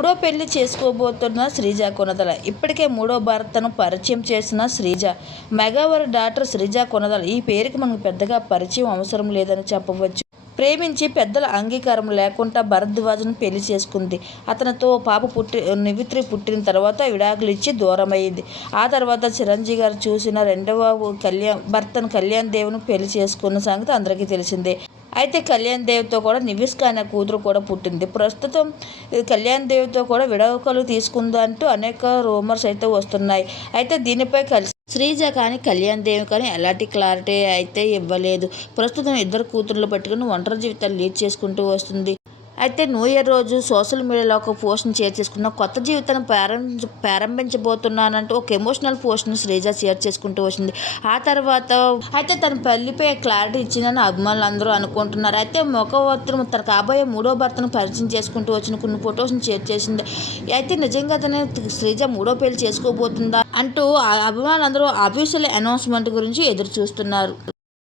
మూడో పెళ్ళి చేసుకోబోతున్న శ్రీజ కొనదల. ఇప్పటికే మూడో భర్తను పరిచయం చేసిన శ్రీజ. మెగావర్ డాక్టర్ శ్రీజ కొనదల. ఈ పేరుకి మనకు పెద్దగా పరిచయం అవసరం లేదని చెప్పవచ్చు. ప్రేమించి పెద్దల అంగీకారం లేకుండా భరద్వాజను పెళ్ళి చేసుకుంది. అతనితో పాప పుట్టి నివిత్రి పుట్టిన తర్వాత విడాకులు ఇచ్చి దూరమైంది ఆ తర్వాత చిరంజీవి గారు చూసిన రెండవ కళ్యాణ్ భర్తను కళ్యాణ్ దేవుని పెళ్ళి చేసుకున్న సంగతి అందరికీ తెలిసిందే. అయితే కళ్యాణ్ దేవ్తో కూడా నివిష్క అనే కూతురు కూడా పుట్టింది. ప్రస్తుతం కళ్యాణ్ దేవ్తో కూడా విడాకులు తీసుకుందంటూ అనేక రూమర్స్ అయితే వస్తున్నాయి. అయితే దీనిపై కలిసి శ్రీజ కానీ కళ్యాణ్ దేవి కానీ ఎలాంటి క్లారిటీ అయితే ఇవ్వలేదు. ప్రస్తుతం ఇద్దరు కూతుర్లు పట్టుకుని ఒంటరి జీవితాలు లీడ్ చేసుకుంటూ వస్తుంది. అయితే న్యూ ఇయర్ రోజు సోషల్ మీడియాలో ఒక పోస్ట్ని షేర్ చేసుకున్న కొత్త జీవితాన్ని ప్రారంభించ ప్రారంభించబోతున్నానంటూ ఒక ఎమోషనల్ పోస్ట్ని శ్రీజ షేర్ చేసుకుంటూ వచ్చింది. ఆ తర్వాత అయితే తన పెళ్ళిపై క్లారిటీ ఇచ్చిందని అభిమానులు అందరూ అనుకుంటున్నారు. అయితే ముఖవర్తను తన కాబోయే మూడో భర్తను పరిచయం చేసుకుంటూ వచ్చిన కొన్ని ఫొటోస్ని షేర్ చేసింది. అయితే నిజంగా తనే శ్రీజ మూడో పెళ్ళి చేసుకోబోతుందా అంటూ ఆ అభిమానులందరూ అఫీషియల్ అనౌన్స్మెంట్ గురించి ఎదురు చూస్తున్నారు